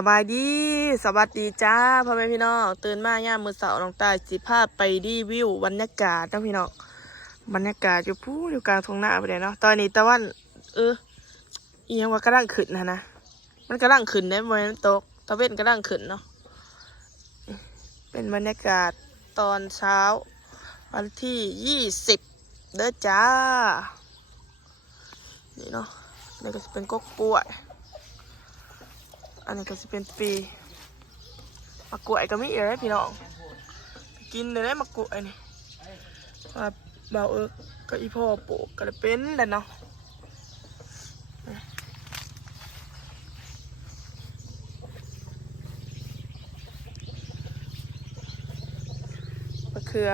สบายดีสวัสดีจ้าพ่อแม่พี่น้องตื่นมาย่ามมื้อเสาร์น้องตายสิพาไปรีวิวบรรยากาศนะพี่น้องบรรยากาศอยู่พูอยู่กลางทุ่งนาไปเลยเนาะตอนนี้ตะวันอีหยังว่ากระด้างขึ้นนะมันกระด้างขึ้นได้บ่มันตกตะเว้นกระด้างขึ้นเนาะเป็นบรรยากาศตอนเช้าวันที่20เด้อจ้านี่เนาะนี่ก็จะเป็นก๊กกล้วยอันนี้ก็จะเป็นปีมะกรูดก็มีเยอะพี่น้องกินเลยได้มะกรูดนี่เบาก็อีพ่อปลูกก็เลยเป็นแหละเนาะมะเขือ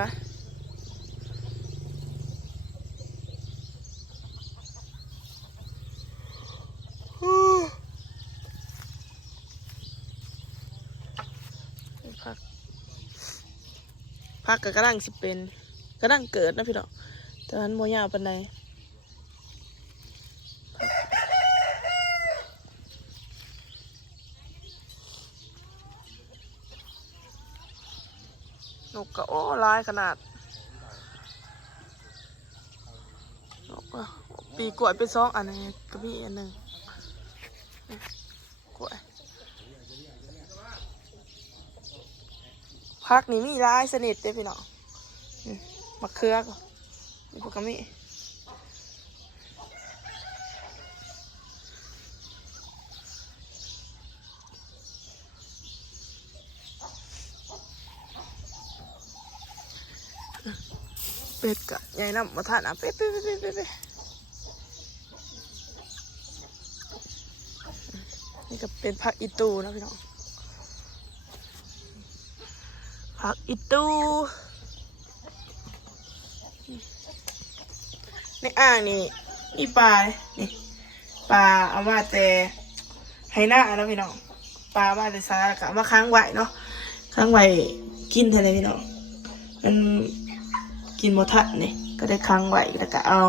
พักกระดังสิเป็นกระดังเกิดนะพี่น้องแต่มันโมยาวปานใดนกก็โอ้ลายขนาดนกก็ปีกล้วยเป็น2อันนี้ก็มีอันหนึ่งกล้วยพักนี่มีลายสนิทเด้พี่น้องมะเขือก็มีพวกก็มีเป็ดกะใหญ่น้ำมาทานเป็ดนี่ก็เป็นผักอีตูนะพี่น้องผักอีตูในอ่างนี่มีปลานี่ปลาเอามาแต่ให้หน้าแล้วพี่น้องปลามาแต่ซาแล้วก็มาค้างไว้เนาะค้างไว้กินเท่าไรพี่น้องมันกินหมดทันนี่ก็ได้ค้างไว้แล้วก็เอา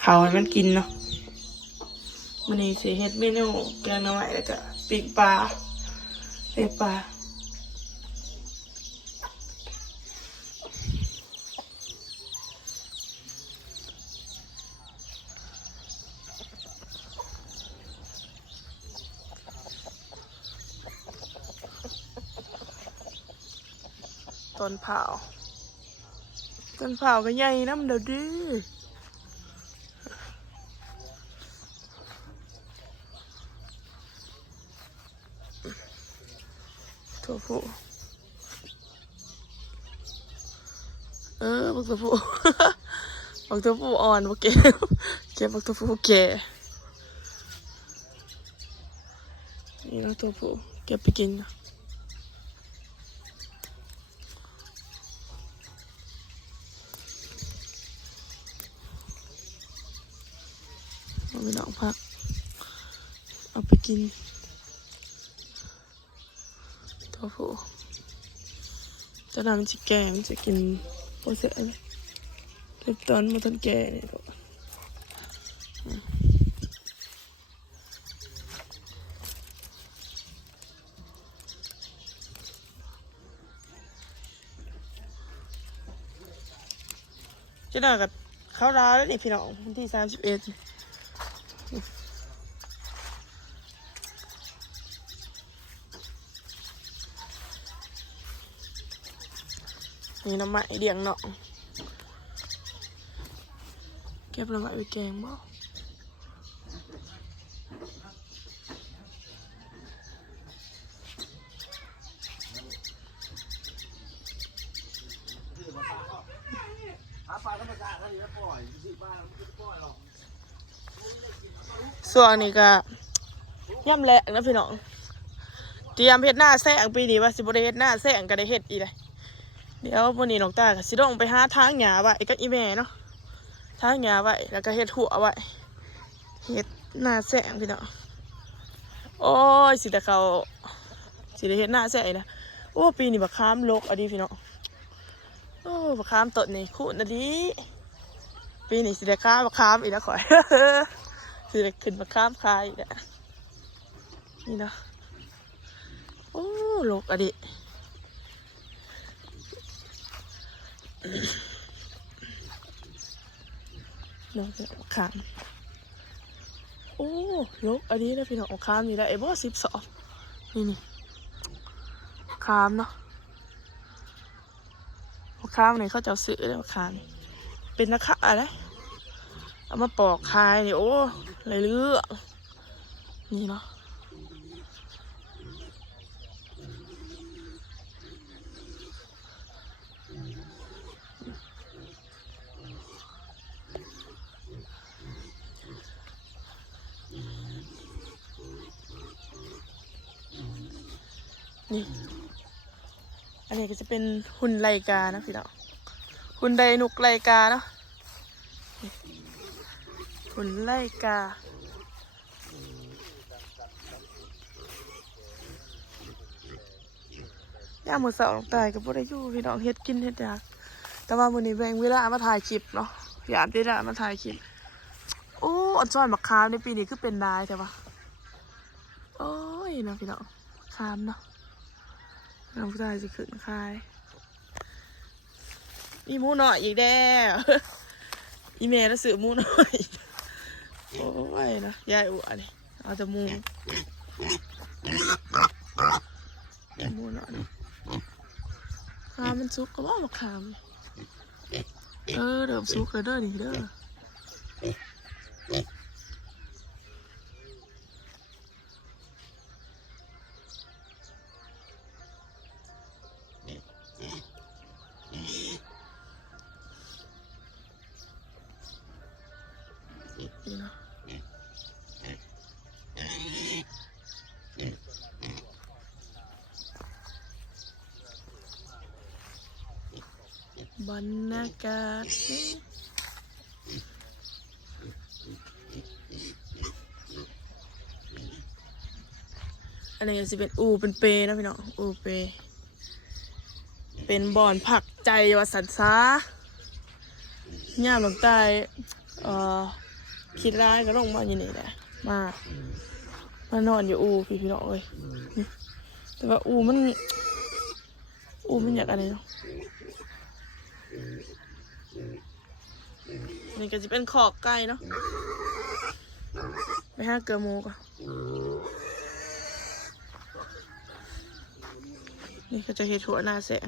เขาให้มันกินเนาะมันนี่สิเฮ็ดเมนูแกงหน่อไม้แล้วก็ปิ้งปลาเป็นปลาต้นเผาก็ใหญ่น้ำเดือดดิตัวผู้บักตัวผู้ บักตัวผู้อ่อนบักเก็บบักตัวผู้แก่นี่บักตัวผู้เก็บไปกินนะเอาไปลองพักเอาไปกินตัวผู้จะทำจิแกงจะกินโปรเซสเล็บตอนมาต้นแก่เนี่ยจะได้กับข้าวราแล้วนี่พี่น้องวันที่31นี่น้ำไม้เดียงเนาะเก็บน้ำไม้ไปแกงบ่ส่วนนี้ก็ย่ำแหลกนะพี่น้องเตรียมเฮ็ดหน้าแซงปีนี้ว่าสิบ่ได้เฮ็ดหน้าแซงก็ได้เฮ็ดอีเลยเดี๋ยววันนี้น้องตาก็สิลงไปหาทางหญ้าไว้กับอีแม่เนาะทางหญ้าไว้แล้วก็เฮ็ดหัวไว้เฮ็ดหน้าแซงพี่น้องโอ้ยสิแต่เขาสิได้เฮ็ดหน้าแซงนะโอ้ปีนี้บักขามลกอะดิพี่น้องโอ้บักขามต้นนี่คู่นะดิปีนี้สิได้ค้าบักขามอีกแล้วข่อย สิได้ขึ้นบักขามคายอีกแล้วนี่เนาะ โลกอะดิน้องเป็นขามโอ้โลกอะดินะพี่น้องขามนี่ได้ไอ้บ่12นี่ขามเนาะขามนี่เขาจะซื้อเลยขามเป็นนักข่าอะไรเอามาปอกคายนี่โอ้ไรเรื่องนี่เนาะนี่อันนี้ก็จะเป็นหุ่นไลกานะพี่น้องหุ่นไดนุกไลกาเนาะหุ่นไลกาย่ามือเสาลงตายกับพวกได้อยู่พี่น้องเฮ็ดกินเฮ็ดอยากแต่ว่ามื้อนี้แบ่งเวลามาถ่ายคลิปเนาะอยากได้ละมาถ่ายคลิปโอ้อันจ้อยมะขามในปีนี้คือเป็นได้แต่ว่าโอ้ยนะพี่น้องมะขามเนาะน้องผู้ชายสิขึ้นคายมีหมูหน่อยอีกแล้วอีเมลแล้วซื้อหมูหน่อยโอ้ยนะยายอ้วนนี่เอาแต่หมูหมูหน่อยขามมันสุกก็บอกมะขามเริ่มสุกแล้วเด้อนี่เด้อนี่เนาะบรรยากาศอันนี้ก็จะเป็นอูเป็นเปนะพี่น้องอูเปเป็นบ่อนผักใจวัดสันซาย่ามหลังใต้คิดร้ายก็ลงมาอยู่นี่แหละมานอนอยู่อูพี่น้องเลยแต่ว่าอูมันอยากอะไรเนาะนี่ก็จะเป็นขอกไก่เนาะไปหาเกลือหมูก่อนนี่ก็จะเห็ดหัวหน้าแสง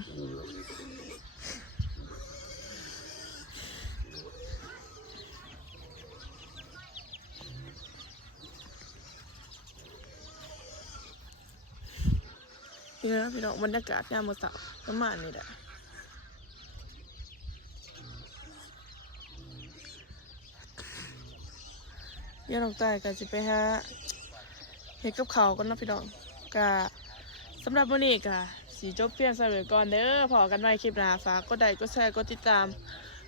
นี่นะพี่น้องบรรยากาศยามมื้อเช้าประมาณนี้แหละเดี๋ยวน้องตายก็จะไปหาเห็ดกับข้าวกันนะพี่น้องก็สำหรับวันนี้ก็สีจบเพียงสำหรับก่อนเด้อพอกันไว้คลิปหน้าฝากกดไลค์กดแชร์กดติดตาม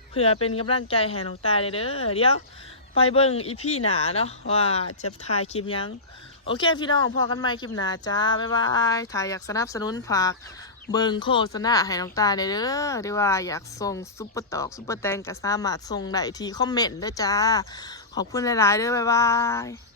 เพื่อเป็นกำลังใจให้น้องตายเด้อเดี๋ยวไปเบิ่งอีพีหน้าเนาะว่าจะถ่ายคลิปยังโอเคพี่น้องพอกันไว้คลิปหน้าจ้าบ๊ายบายถ้าอยากสนับสนุนฝากเบิ่งโฆษณาให้น้องตายเด้อหรือว่าอยากส่งซุปเปอร์ตอกซุปเปอร์แตงก็สามารถส่งได้ที่คอมเมนต์ได้จ้าขอบคุณหลายๆเด้อบ๊ายบาย